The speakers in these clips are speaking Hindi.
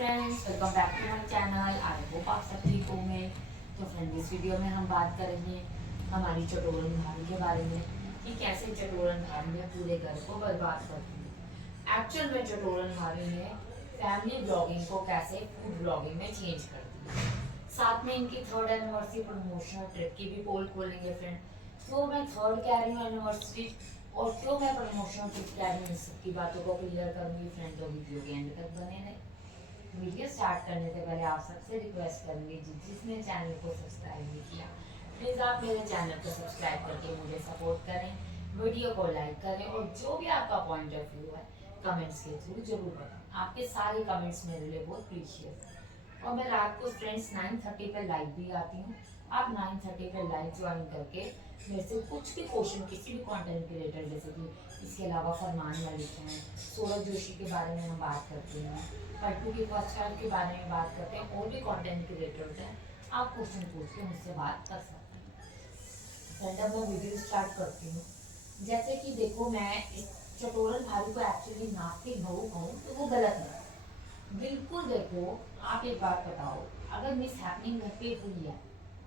Friends, welcome back to my channel. I hope आप सब ठीक होंगे। तो फ्रेंड, इस वीडियो में हम बात करेंगे हमारी चटोरन भाभी के बारे में कि कैसे चटोरन भाभी ने पूरे घर को बर्बाद कर दिया। एक्चुअल में चटोरन भाभी ने फैमिली ब्लॉगिंग को कैसे फूड ब्लॉगिंग में चेंज कर दिया। साथ में इनकी थर्ड एनिवर्सरी प्रमोशनल ट्रिप की भी पोल खोलेंगे फ्रेंड। तो मैं थर्ड कह रही हूँ एनिवर्सरी, और क्यों मैं प्रमोशनल ट्रिप कह रही हूँ, इस सबकी बातों को क्लियर करूंगी फ्रेंड। तो वीडियो के एंड तक बने रहे। वीडियो स्टार्ट करने से पहले आप सबसे रिक्वेस्ट करूंगी जिसने चैनल को सब्सक्राइब नहीं किया, प्लीज आप मेरे चैनल को सब्सक्राइब करके मुझे सपोर्ट करें, वीडियो को लाइक करें, और जो भी आपका पॉइंट ऑफ व्यू है कमेंट्स के थ्रू जरूर बताएं। आपके सारे कमेंट्स मेरे लिए बहुत प्रीशियस है। और मैं रात को फ्रेंड्स 9:30 पे लाइव भी आती हूँ। आप 9:30 पे लाइव ज्वाइन करके मेरे से कुछ भी क्वेश्चन, किसी भी कंटेंट क्रिएटर, जैसे कि इसके अलावा फरमान मलिक हैं, सौरभ जोशी के बारे में हम बात करते हैं, पट्टू की फर्स्ट चाइल्ड के बारे में बात करते हैं, और भी कंटेंट क्रिएटर्स हैं, आप क्वेश्चन पूछ के मुझसे बात कर सकते हैं। फ्रेंड, अब मैं वीडियो स्टार्ट करती हूँ। जैसे कि देखो, मैं इस चटोरन भाभी को एक्चुअली नास्तिक बहू कहूँ तो वो गलत है। बिल्कुल देखो, आप एक बात बताओ, अगर मिस हैपनिंग घर पे हुई है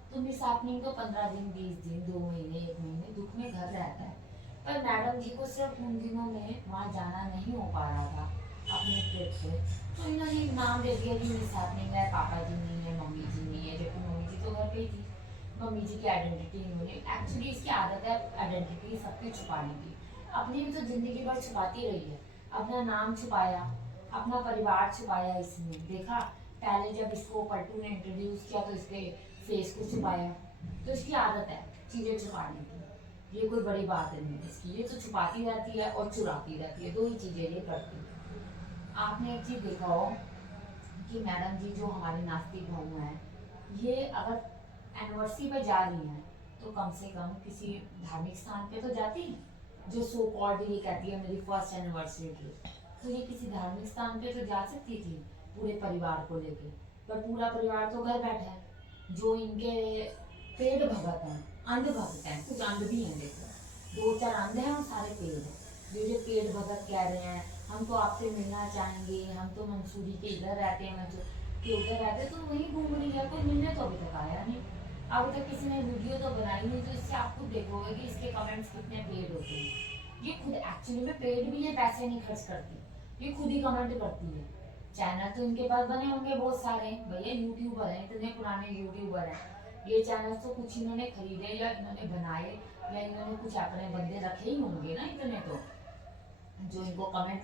तो मिस हैपनिंग तो 15 दिन, 20 दिन, 2 महीने, 1 महीने दुख में घर रहता है। पर मैडम जी को सिर्फ उन दिनों में वहाँ जाना नहीं हो पा रहा था अपने ट्रिप पे, तो इन्होंने एक नाम दे दिया कि मिस हैपनिंग है, पापा जी नहीं है, मम्मी जी नहीं है, जबकि मम्मी जी तो घर पे ही थी। मम्मी जी की आइडेंटिटी इन्होंने, एक्चुअली इसकी आदत है आइडेंटिटी सबकी छुपाने की। अपनी भी तो जिंदगी भर छुपाती रही है। अपना नाम छुपाया, अपना परिवार छुपाया। इसने देखा, पहले जब इसको पट्टू ने इंट्रोड्यूस किया तो इसके फेस को छुपाया। तो इसकी आदत है चीजें छुपाने की। ये कोई बड़ी बात नहीं है इसकी, ये तो छुपाती रहती है और चुराती रहती है, दो ही चीजें ये करती है। आपने एक चीज देखा हो कि मैडम जी जो हमारी नास्तिक बहू है, ये अगर एनिवर्सरी पे जा रही हैं तो कम से कम किसी धार्मिक स्थान पे तो जाती हैं। जो सो कॉल्ड ये कहती है मेरी फर्स्ट एनिवर्सरी की, तो ये किसी धार्मिक स्थान पे तो जा सकती थी पूरे परिवार को लेके। पर पूरा परिवार तो घर बैठा है। जो इनके पेड़ भगत हैं, अंध भगत हैं, कुछ अंध भी हैं, देखो 2-4 अंध हैं और सारे पेड़ हैं। जो जो पेड़ भगत कह रहे हैं हम तो आपसे मिलना चाहेंगे, हम तो मंसूरी के इधर रहते हैं, मंसूरी के उधर रहते, तो वहीं घूम रही है, कोई मिलने तो अभी तक आया नहीं। अभी तक किसी ने वीडियो तो बनाई नहीं। तो इससे आप खुद देखोगे कि इसके कमेंट्स कितने पेड होते हैं। ये खुद एक्चुअली में पेड भी है, पैसे नहीं खर्च करती, ये खुद ही कमेंट करती है। चैनल तो इनके पास बने होंगे बहुत सारे, भैया यूट्यूबर हैं, इतने पुराने यूट्यूबर हैं। ये चैनल तो कुछ इन्होंने खरीदे या इन्होंने बनाए, या इन्होंने कुछ अपने बंदे रखे ही होंगे ना इतने, तो जो इनको कमेंट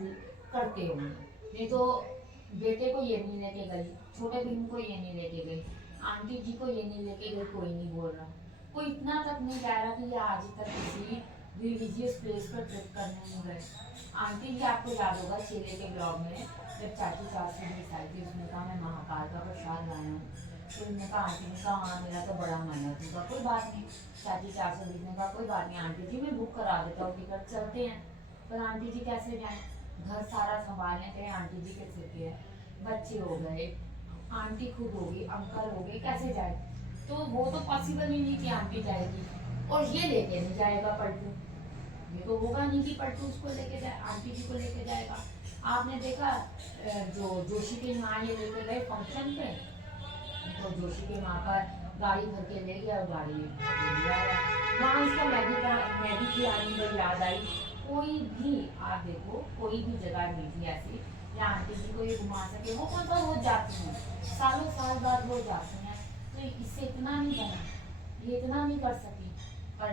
करते होंगे। नहीं तो बेटे को ये नहीं लेके गई, छोटे बहन को ये नहीं लेके गई, आंटी जी को ये नहीं लेके गई, कोई नहीं बोल रहा। कोई इतना तक नहीं कह रहा कि ये आज तक किसी रिलीजियस प्लेस पर ट्रिप करने नहीं गए। आंटी जी, आपको याद होगा चेले के ब्लॉग में जब चाची सास ने मिस आई थी, उसने कहा मैं महाकाल का प्रसाद लाया हूँ। तो उन्होंने कहा, आंटी ने कहा हाँ मेरा तो बड़ा मन है। उनका कोई बात नहीं। चाची 420 ने कहा कोई बात नहीं आंटी जी, मैं बुक करा देता हूँ टिकट, चलते हैं। पर आंटी जी कैसे जाएं, घर सारा संभालने के आंटी जी के सिर पे है, बच्चे हो गए, आंटी खुद होगी, अंकल हो गए, कैसे जाए। तो वो तो पॉसिबल ही नहीं कि आंटी जाएगी और ये लेके नहीं जाएगा पलटू। ये तो होगा नहीं कि पलटू उसको लेके जाए, आंटी जी को लेके जाएगा। आपने देखा जो जोशी की माँ ये लेके गए फंक्शन पे, तो जोशी के माँ का गाड़ी भर के ले गया और गाड़ी ले आया। वहाँ इसका मैगी खिलाने को याद आई। कोई भी आप देखो, कोई भी जगह नहीं थी ऐसी या आंटी जी को ये घुमा सके। वो कौन सा रोज जाती हैं, सालों साल बाद रोज जाती हैं, तो इससे इतना नहीं बना, ये इतना नहीं कर सकी। पर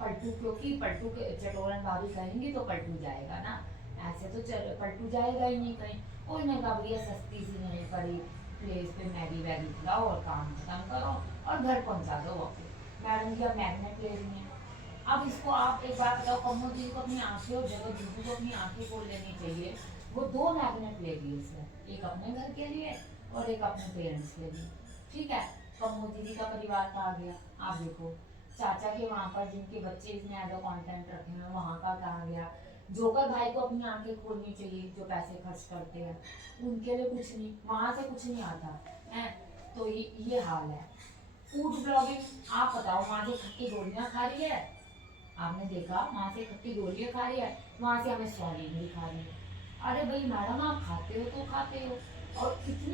पलटू, क्योंकि पलटू के चटोरन भाभी कहेंगी तो पलटू जाएगा ना, ऐसे तो पलटू जाएगा ही नहीं कहीं। कोई ने कहा भैया सस्ती सी नहीं पड़ी प्लेस पे मैगी वैगी खिलाओ और काम खत्म करो और घर पहुंचा दो वापस। मैडम जी अब मैग्नेट ले रही हैं। अब इसको आप एक बात बताओ, कम्मो जी को अपनी आंखें और जगह दीदी को अपनी आंखें खोल लेनी चाहिए। वो 2 मैग्नेट ले ली उसने, एक अपने घर के लिए और एक अपने पेरेंट्स के लिए। ठीक है, कम्मो दीदी का परिवार कहा गया, आप देखो चाचा के वहां पर जिनके बच्चे इसने एज कंटेंट रखे हैं वहां का कहा गया। जोकर भाई को अपनी आंखें खोलनी चाहिए जो पैसे खर्च करते हैं, उनके लिए कुछ नहीं, वहां से कुछ नहीं आता है। तो ये हाल है। फूड ब्लॉगिंग, आप बताओ, वहां से खट्टी गोलियां खा रही है, आपने देखा वहां से खट्टी गोलियां खा रही है, वहां से हमें सॉलिड भी खा रही है। अरे भाई मैडम, आप खाते हो तो खाते हो, और इतनी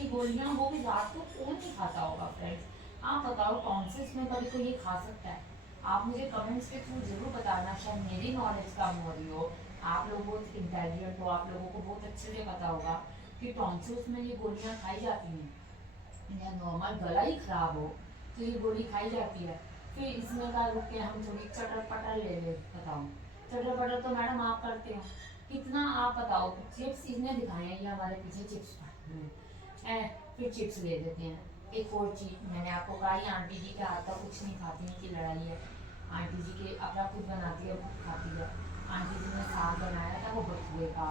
की गोलियां, वो भी रात को कौन नहीं खाता होगा फ्रेंड्स। आप बताओ टॉन्सिल्स में कभी कोई ये खा सकता है? आप मुझे कमेंट्स के थ्रू जरूर बताना, शायद मेरी नॉलेज कम हो रही हो, आप लोग बहुत इंटेलिजेंट हो, आप लोगों को बहुत अच्छे से पता होगा कि टॉन्सिल्स में ये गोलियां खाई जाती हैं, या नॉर्मल गला ही खराब हो तो ये गोली खाई जाती है। फिर इसमें का रुक के हम थोड़ी चटर पटर ले ले। बताओ चटर पटर तो मैडम आप करते हो कितना, आप बताओ। चिप्स इसने दिखाए हैं, ये हमारे पीछे चिप्स फिर चिप्स ले देते हैं। एक और चीज मैंने आपको कहा, ही आंटी जी के हाथ का कुछ नहीं खाती, इनकी लड़ाई है। आंटी जी के अपना खुद बनाती है, खुद खाती है। आंटी जी ने साग बनाया था, वो बथुए का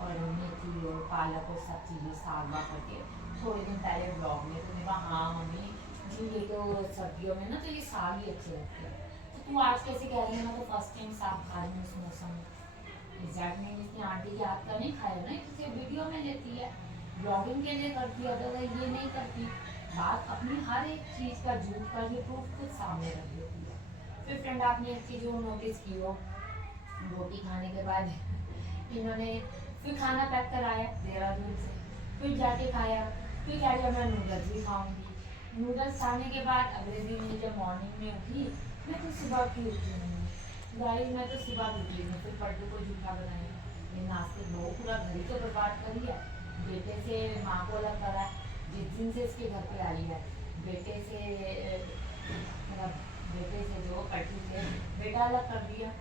और मेथी और पालक और सब चीज़ें साग बा करके थोड़े दिन पहले ब्लॉग में, तो मैंने कहा हाँ मम्मी जी ये तो सर्दियों में ना तो ये साग ही अच्छे लगते हैं। तो तू आज कैसे कह रही है मैं तो फर्स्ट टाइम साग खा रही हूँ इस मौसम में? एग्जैक्टली इसने आंटी के हाथ का नहीं खाया ना, इसे वीडियो में लेती है, ब्लॉगिंग के लिए करती है, अदरवाइज ये नहीं करती। बात अपनी हर एक चीज़ का झूठ का ये प्रूफ खुद सामने रख देती है। फिर फ्रेंड आपने एक चीज़ जो नोटिस की हो, रोटी खाने के बाद इन्होंने फिर खाना पैक कराया देहरादून से, फिर जाके खाया, फिर कह दिया मैं नूडल्स भी खाऊंगी। नूडल्स खाने के बाद अगले दिन जब मॉर्निंग में उठी, मैं तो सुबह की उठी हूँ भाई, मैं तो सुबह भी उठी हूँ, फिर पट्टू को झूठा बनाया। ये नाश्ते लो पूरा घर ही तो बर्बाद करी है। बेटे से माँ को अलग करा है, जिस दिन से इसके घर पे आई है, बेटे से मतलब बेटे से जो पट्टू से बेटा अलग कर दिया।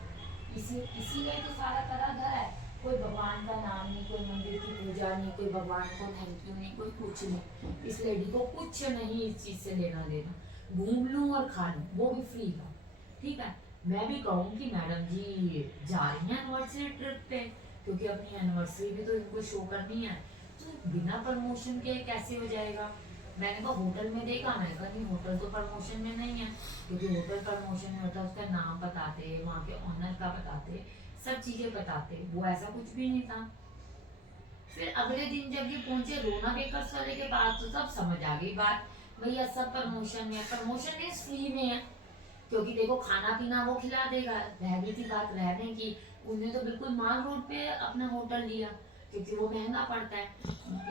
इसीलिए तो सारा तरह घर है, कोई भगवान का नाम नहीं, कोई मंदिर की पूजा नहीं, कोई भगवान को थैंक यू नहीं, कोई कुछ नहीं। इस लेडी को कुछ नहीं इस चीज से लेना देना, घूम लूं और खा लूं, वो भी फ्री का। ठीक है, मैं भी कहूँ कि मैडम जी जा रही हैं एनिवर्सरी ट्रिप पे, क्योंकि अपनी एनिवर्सरी भी तो इनको शो करनी है, तो बिना प्रमोशन के कैसे हो जाएगा? मैंने कहा होटल में देखा, मैं कहा नहीं होटल तो प्रमोशन में नहीं है, क्योंकि होटल प्रमोशन में होता है उसका नाम बताते, वहाँ के ऑनर का बताते, सब चीजें बताते, वो ऐसा कुछ भी नहीं था। फिर अगले दिन जब ये पहुंचे रोना बेकर्स वाले के पास, तो सब समझ आ गई बात, भैया सब प्रमोशन में, प्रमोशन में फ्री में है, क्योंकि देखो खाना पीना वो खिला देगा। रह गई थी बात रहने की, उन्हें तो बिल्कुल माल रोड पे अपना होटल लिया, क्योंकि वो महंगा पड़ता है।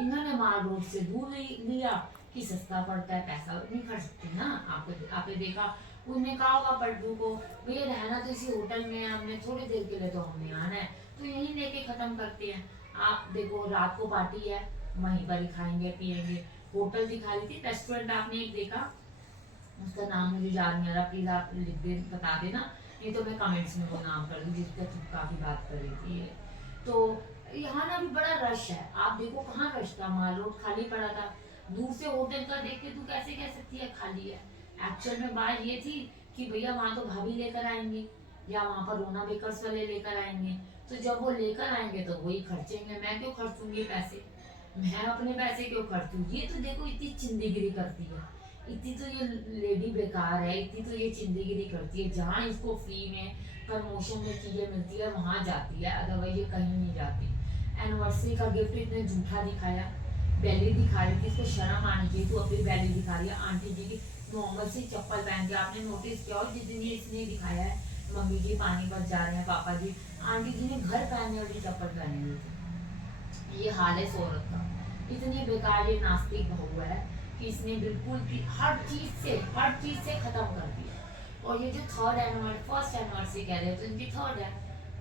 इन्होंने माल रोड से दूर लिया कि सस्ता पड़ता है, पैसा नहीं खर्च सकते ना। आपने देखा, उन्हें कहा होगा पड्डू को भैया रहना तो इसी होटल में है, हमने थोड़ी देर के लिए तो हमने आना है, तो यहीं लेके खत्म करते हैं। आप देखो रात को पार्टी है, वहीं पर ही खाएंगे पियेंगे। होटल दिखा रही थी, रेस्टोरेंट आपने एक देखा, उसका नाम मुझे याद नहीं आ रहा, प्लीज आप लिख दे बता देना, नहीं तो मैं कमेंट्स में वो नाम कर दूँ जिसका चुपका की बात कर रही थी। तो यहाँ ना भी बड़ा रश है, आप देखो कहाँ रश था, माल रोड खाली पड़ा था। दूर से होटल का देख के तू कैसे कह सकती है खाली है? एक्चुअल में बात ये थी कि भैया वहाँ तो भाभी लेकर आएंगे, या वहाँ पर रोना बेकर्स वाले लेकर आएंगे, तो जब वो लेकर आएंगे तो वही खर्चेंगे, मैं क्यों खर्चूंगी पैसे, मैं अपने पैसे क्यों खर्चूं? ये तो देखो इतनी चिंदीगिरी करती है, इतनी तो ये लेडी बेकार है, इतनी तो ये चिंदीगिरी करती है। जहाँ इसको फ्री में प्रमोशन में चीजें मिलती है वहां जाती है, अदरवाइज ये कहीं नहीं जाती। एनिवर्सरी का गिफ्ट इतने झूठा दिखाया, बैली दिखा रही थी, इसको शर्म आनी चाहिए, तू अपनी बैली दिखा रही है। आंटी जी की नॉर्मल सी चप्पल पहन के, आपने नोटिस किया और जिस दिन ये इसने दिखाया है, मम्मी जी पानी पर जा रहे हैं, पापा जी, आंटी जी ने घर पहनने वाली चप्पल पहनी हुई थी। ये हाल है इस औरत का, इतनी बेकार ये नास्तिक बहू है कि इसने बिल्कुल हर चीज से खत्म कर दिया। और ये जो थर्ड एनिवर्सरी, फर्स्ट एनिवर्सरी कह रहे हैं तो इनकी थर्ड है,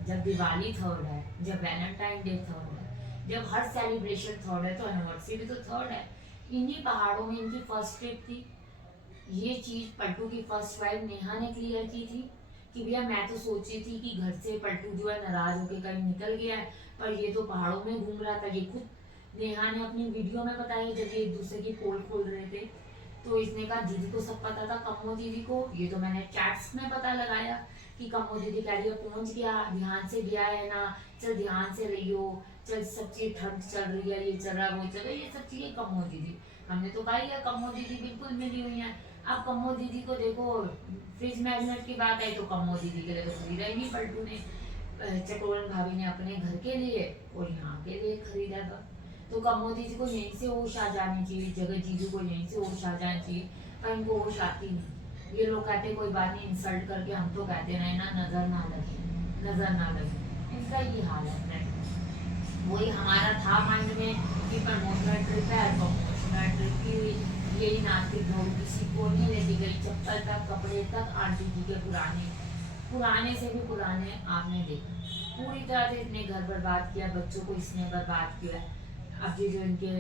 जब दिवाली थर्ड है, जब वैलेंटाइन डे थर्ड है, जब हर सेलिब्रेशन थर्ड है, तो एनिवर्सरी भी तो थर्ड है। इन्हीं पहाड़ों में इनकी फर्स्ट ट्रिप थी। ये चीज पट्टू की फर्स्ट वाइफ नेहा ने क्लियर की थी कि भैया मैं तो सोच रही थी कि घर से पट्टू जो है नाराज होकर कहीं निकल गया है, पर ये तो पहाड़ों में घूम रहा था। ये खुद नेहा ने अपनी वीडियो में बताया जब ये एक दूसरे की पोल खोल रहे थे, तो इसने कहा दीदी को सब पता था, कम्मो दीदी को। ये तो मैंने चैट्स में पता लगाया कि कम्मो दीदी कह रही है पहुंच गया, ध्यान से गया है ना, चल ध्यान से रहियो, चल सब चीज ठंड चल रही है, ये चल रहा है वो चल रहा है, ये सब चीजें कम्मो दीदी। हमने तो कहा है कम्मो दीदी बिल्कुल मिली हुई है। अब कम्मो दीदी को देखो, फ्रिज मैग्नेट की बात आई तो कम्मो दीदी के लिए तो खरीदा ही नहीं पलटू ने, चटोरन भाभी ने अपने घर के लिए और यहाँ के लिए खरीदा था। तो कम्मो दीदी को यहीं से होश आ जानी चाहिए, जगह जीजू को यहीं से होश आ जानी चाहिए, पर इनको होश आती नहीं। ये लोग कहते कोई बात नहीं, इंसल्ट करके हम तो कहते रहे ना, नजर ना लगे, नजर ना लगे, इनका ये हाल है। वही हमारा था माइंड में कि प्रमोशनल ट्रिप है, प्रमोशनल इन्वर्टर की यही नाती ढोल किसी को नहीं लेके गई, चप्पल तक कपड़े तक आंटी जी के पुराने पुराने से भी पुराने आपने देखा। पूरी तरह से इसने घर बर्बाद किया, बच्चों को इसने बर्बाद किया। अब ये जो इनके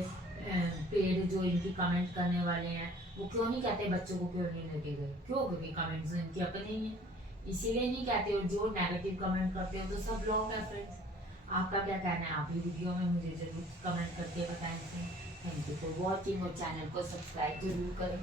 पेड़ जो इनकी कमेंट करने वाले हैं वो क्यों नहीं कहते बच्चों को क्यों नहीं लेके गए, क्यों? क्योंकि कमेंट्स इनके अपने ही हैं, इसीलिए नहीं कहते। और जो नेगेटिव कमेंट करते हो तो सब लोग हैं फ्रेंड्स। आपका क्या कहना है? आप भी वीडियो में मुझे जरूर कमेंट करके बताएं। थैंक यू फॉर वॉचिंग और चैनल को सब्सक्राइब जरूर करें।